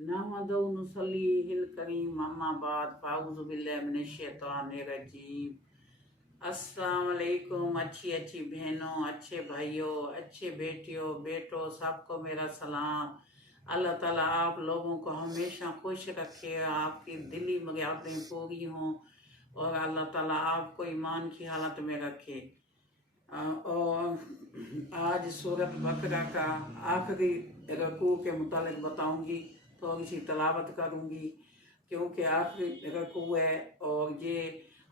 नहमदु व नुसल्ली हिल करीम अम्मा बाद फाउज़ु बिल्लाहि मिनश शैतानिर रजीम। अस्सलाम वालेकुम। अच्छी अच्छी बहनों, अच्छे भाइयों, अच्छे बेटियों, बेटों, सबको मेरा सलाम। अल्लाह ताला आप लोगों को हमेशा खुश रखे, आपकी दिली मुरादें पूरी हों और अल्लाह ताला आपको ईमान की हालत में रखे। और आज सूरत बकरा का आखिरी रकू के मुतालिक बताऊंगी, थोड़ी सी तलावत करूंगी क्योंकि आखिरी रकू है और ये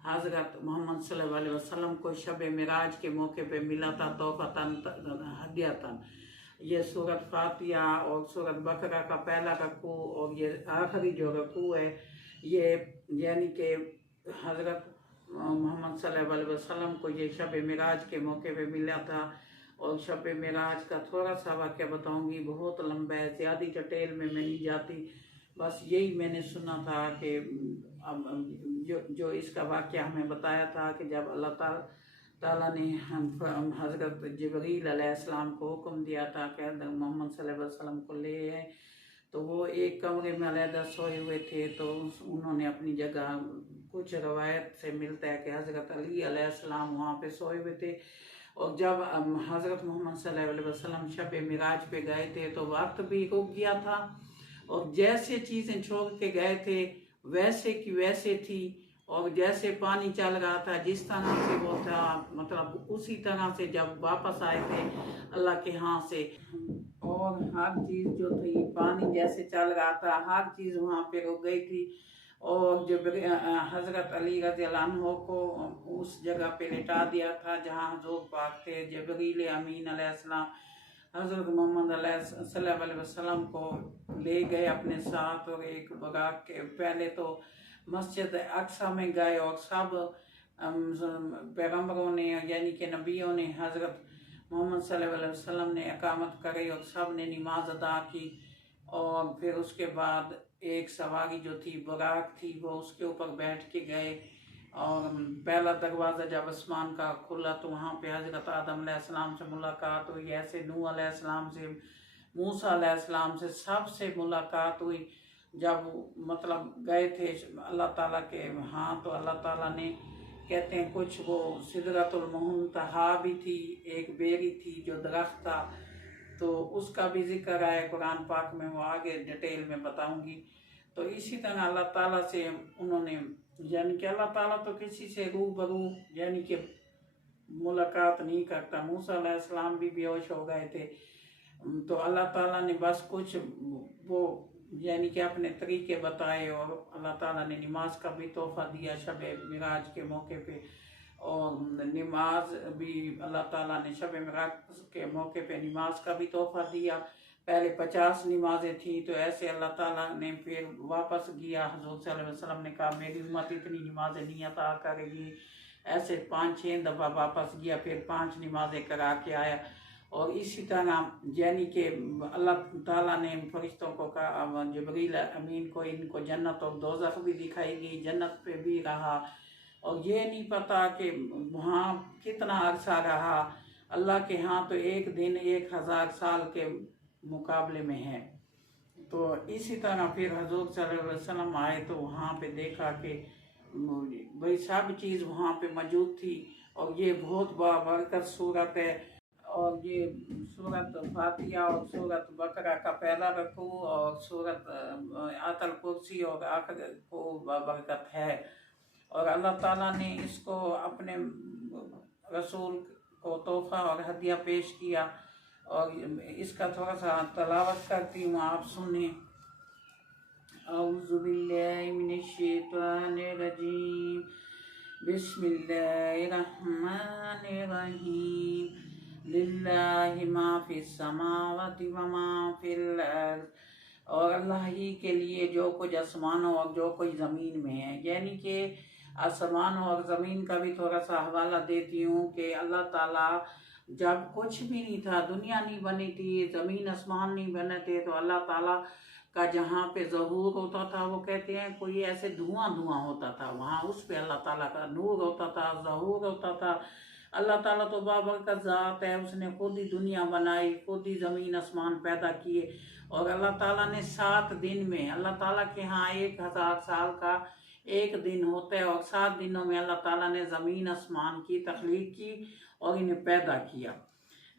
हज़रत मोहम्मद सल्लल्लाहु अलैहि वसल्लम को शब मिराज के मौके पे मिला था तोहफ़तन हदियतन। ये सूरत फातिहा और सूरत बकरा का पहला रकू और ये आखिरी जो रकू है ये यानी कि हज़रत मोहम्मद सल्लल्लाहु अलैहि वसल्लम को ये शब मिराज के मौके पे मिला था। और शब मिराज का थोड़ा सा वाक़या बताऊंगी, बहुत लंबा है, ज़्यादा डिटेल में मैं नहीं जाती, बस यही मैंने सुना था कि जो इसका वाक़या हमें बताया था कि जब अल्लाह ताला ने हज़रत जिब्रील अलैहिस्सलाम को हुक्म दिया था कि मोहम्मद सल्लल्लाहु अलैहि वसल्लम को ले आए, तो वो एक कमरे में अलहदा सोए हुए थे। तो उन्होंने अपनी जगह, कुछ रवायत से मिलता है कि हज़रत अली अलैहिस्सलाम वहाँ पे सोए हुए थे। और जब हज़रत मोहम्मद सल्लल्लाहु अलैहि वसल्लम शब मिराज पे गए थे तो वक्त भी रुक गया था और जैसे चीज़ें छोड़ के गए थे वैसे की वैसे थी, और जैसे पानी चल रहा था जिस तरह से वो था, मतलब उसी तरह से जब वापस आए थे अल्लाह के यहाँ से। और हर चीज़ जो थी, पानी जैसे चल रहा था हर चीज़ वहाँ पे रुक गई थी। और जब हज़रत अली रज़ियल्लाहु अन्हु को उस जगह पे लिटा दिया था जहाँ हुज़ूर पाक थे। जिब्रील अमीन अलैहिस्सलाम हज़रत मोहम्मद सल्लल्लाहु अलैहि वसल्लम को ले गए अपने साथ और एक बगाक के पहले तो मस्जिद अक्सा में गए और सब पैगम्बरों ने यानी कि नबियों ने हज़रत मोहम्मद सल्लल्लाहु अलैहि वसल्लम ने इकामत करी और सब ने नमाज अदा की। और फिर उसके बाद एक सवारी जो थी बुराक थी वो उसके ऊपर बैठ के गए और पहला दरवाज़ा जब आसमान का खुला तो वहाँ पे हज़रत आदम अलैहिस्सलाम से मुलाकात हुई, ऐसे नूह अलैहिस्सलाम से, मूसा अलैहिस्सलाम से, सबसे मुलाकात हुई। जब मतलब गए थे अल्लाह ताला के हाँ, तो अल्लाह ताला ने कहते हैं कुछ वो सिदरतुल मुंतहा भी थी, एक बेरी थी जो दरख्त था, तो उसका भी जिक्र आया कुरान पाक में, वो आगे डिटेल में बताऊंगी। तो इसी तरह अल्लाह ताला से उन्होंने यानी कि अल्लाह ताला तो किसी से रूबरू यानी कि मुलाकात नहीं करता। मूसा अलैहिस्सलाम भी बेहोश हो गए थे, तो अल्लाह ताला ने बस कुछ वो यानी कि अपने तरीके बताए और अल्लाह ताला ने नमाज का भी तोहफ़ा दिया शब मिराज के मौके पे। और नमाज भी अल्लाह ताला ने शब मिराज के मौके पे नमाज का भी तोहफ़ा दिया। पहले 50 नमाजें थी, तो ऐसे अल्लाह ताला ने फिर वापस किया। हज़रत सल्लल्लाहु अलैहि वसल्लम ने कहा मेरी उम्मत इतनी नमाजें नहीं अता करेगी, ऐसे 5-6 दफ़ा वापस किया, फिर 5 नमाजें करा के आया। और इसी तरह यानी कि अल्लाह ताला ने फरिश्तों को कहा, जिब्रील अमीन को, इनको जन्नत और दोज़ख भी दिखाई गई, जन्नत पे भी रहा और ये नहीं पता कि वहाँ कितना अरसा रहा। अल्लाह के यहाँ तो एक दिन 1000 साल के मुकाबले में है। तो इसी तरह फिर हज़रत सल्लल्लाहु अलैहि वसल्लम आए तो वहाँ पे देखा कि भाई सब चीज़ वहाँ पे मौजूद थी। और ये बहुत बाबरकत सूरत है और ये सूरत फातिहा और सूरत बकरा का पहला रकू और सूरत आतल कुर्सी और आखिर को बाबरकत है। और अल्लाह ताला ने इसको अपने रसूल को तोहफ़ा और हदिया पेश किया। और इसका थोड़ा सा तलावत करती हूँ, आप सुने। औज़ु बिल्लाहि मिनश शैतानिर रजीम, बिस्मिल्लाहिर रहमानिर रहीम, लिल्लाहि मा फिस समावाति व मा फिल अर्ज़। और अल्लाह ही के लिए जो कुछ आसमानों और जो कुछ ज़मीन में है। यानी कि आसमान और ज़मीन का भी थोड़ा सा हवाला देती हूँ कि अल्लाह ताला जब कुछ भी नहीं था, दुनिया नहीं बनी थी, ज़मीन आसमान नहीं बने थे, तो अल्लाह ताला का जहाँ पे ज़हूर होता था, वो कहते हैं कोई ऐसे धुआं धुआं होता था, वहाँ उस पे अल्लाह ताला का नूर होता था, ज़हूर होता था। اللہ ताला तो बाबरकत ज़ात है, उसने खुद ही दुनिया बनाई, खुद ही ज़मीन आसमान पैदा किए। और अल्लाह ताला ने 7 दिन में, अल्लाह ताला के यहाँ 1000 साल का एक दिन होता है, और 7 दिनों में अल्लाह ताला ने ज़मीन आसमान की तख्लीक की और इन्हें पैदा किया।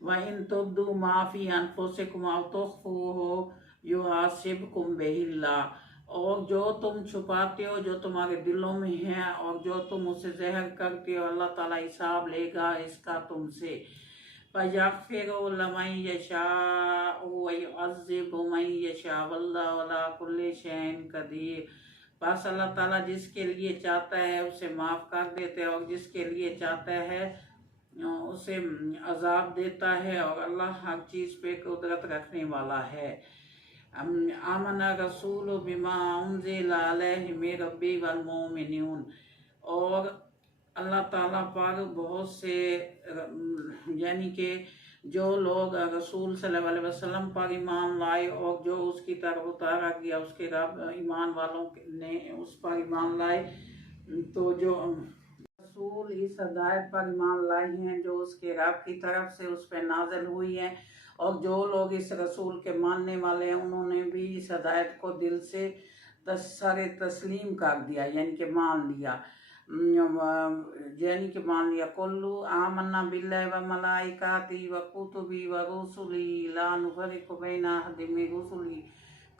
वइन तुब्दू माफ़ी अनफुसिकुम औ तुख्फूहु युहासिबकुम बिहिल्लाह। और जो तुम छुपाते हो, जो तुम्हारे दिलों में है, और जो तुम उसे ज़हर करते हो, अल्लाह ताला हिसाब लेगा इसका तुमसे। फयग़फ़िरु लिमन यशाअ व युअज़्ज़िबु मन यशाअ वल्लाहु अला कुल्लि शैइन क़दीर। बस अल्लाह ताला जिसके लिए चाहता है उसे माफ़ कर देते हैं, और जिसके लिए चाहता है उसे अजाब देता है, और अल्लाह हर चीज़ पे कुदरत रखने वाला है। आमना रसूल बिमा उन्ज़िला अलैहि मिन रब्बी वल मोमिनून। और अल्लाह ताला पर बहुत से यानी कि जो लोग रसूल सल्लल्लाहु अलैहि वसल्लम पर ईमान लाए और जो उसकी तरफ उतारा गया उसके रब ईमान वालों ने उस पर ईमान लाए, तो जो रसूल इस हदायत पर ईमान लाए हैं जो उसके रब की तरफ से उस पर नाज़िल हुई है, और जो लोग इस रसूल के मानने वाले हैं उन्होंने भी इस हदायत को दिल से सरे तस्लीम कर दिया, यानी कि मान लिया, यानी कि मान लिया। कुल्लु आमन्ना बिल्लाहि व मलाइकातिही व कुतुबिही व रुसुलिही ला नुफ़र्रिक़ु बैना अहदिम मिन रुसुलिही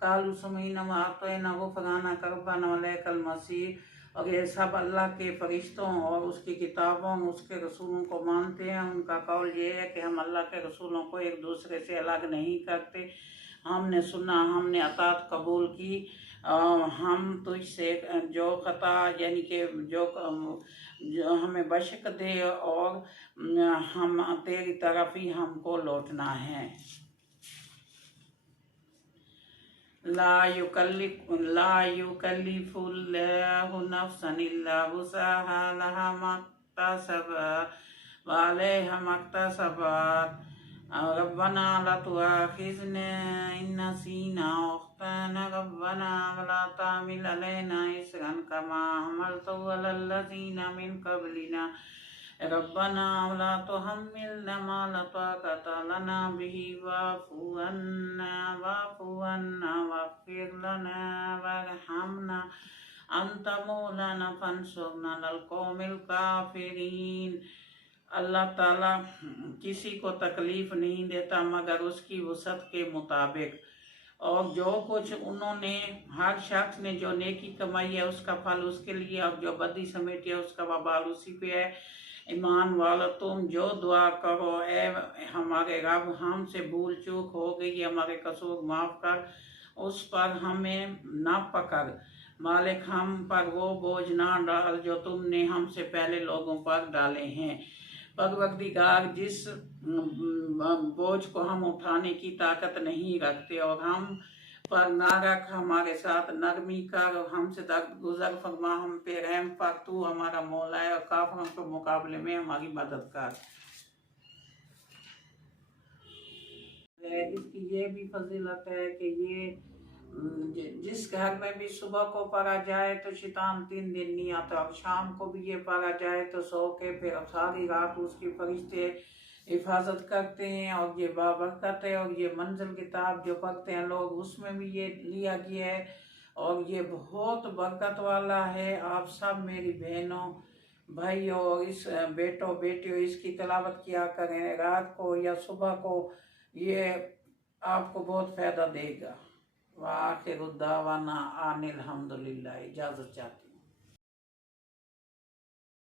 क़ालू समिअना व अतअना ग़ुफ़रानक रब्बना व इलैकल मसीर। और ये सब अल्लाह के फरिश्तों और उसकी किताबों उसके रसूलों को मानते हैं। उनका कौल ये है कि हम अल्लाह के रसूलों को एक दूसरे से अलग नहीं करते। हमने सुना, हमने अतात कबूल की, हम तुझसे जो ख़ता यानी कि जो हमें बशक दे, और हम तेरी तरफ ही हमको लौटना है। ला युकल्लिफुल्लाहु नफ्सन इल्ला वुसअहा लहा मक्तसबत व अलैहा मक्तसबत। रब्बना ला तुआखिज़ना इन नसीना औ अख़्ताना रब्बना वला तहमिल अलैना इसरन कमा हमलतहु अलल लज़ीना मिन क़ब्लिना रब्बना वला तुहम्मिलना मा ला ताक़ता लना बिही वाफ़ु अन्ना वग़फ़िर लना वरहमना अंत मौलाना फंसुरना अलल क़ौमिल काफ़िरीन। अल्लाह ताला किसी को तकलीफ़ नहीं देता मगर उसकी वसअत के मुताबिक, और जो कुछ उन्होंने हर शख्स ने जो नेकी कमाई है उसका फल उसके लिए, और जो बदी समेटी है उसका वबाल उसी पे है। ईमान वाला तुम जो दुआ करो, ए हमारे रब हमसे भूल चूक हो गई, हमारे कसूर माफ़ कर, उस पर हमें ना पकड़, मालिक हम पर वो बोझ ना डाल जो तुमने हमसे पहले लोगों पर डाले हैं। परवरदिगार जिस बोझ को हम उठाने की ताकत नहीं रखते, और हम पर ना रख, हमारे साथ नरमी कर, हमसे दरगुजर फरमा, हम पे रहम पर, तू हमारा मौला है, और काफिरों के मुकाबले में हमारी मदद कर। इसकी ये भी फजीलत है कि ये जिस घर में भी सुबह को पढ़ा जाए तो शैतान 3 दिन नहीं आता, और शाम को भी ये पढ़ा जाए तो सो के फिर सारी रात उसकी फरिश्ते हिफाजत करते हैं, और ये बाबरकत है। और ये मंजिल किताब जो पढ़ते हैं लोग उसमें भी ये लिया गया है, और ये बहुत बरकत वाला है। आप सब मेरी बहनों भाइयों और इस बेटों बेटियों इसकी तिलावत किया करें रात को या सुबह को, ये आपको बहुत फ़ायदा देगा। वाखिर दावाना अनिल हम्दुलिल्लाह। इजाज़त चाहती हूँ।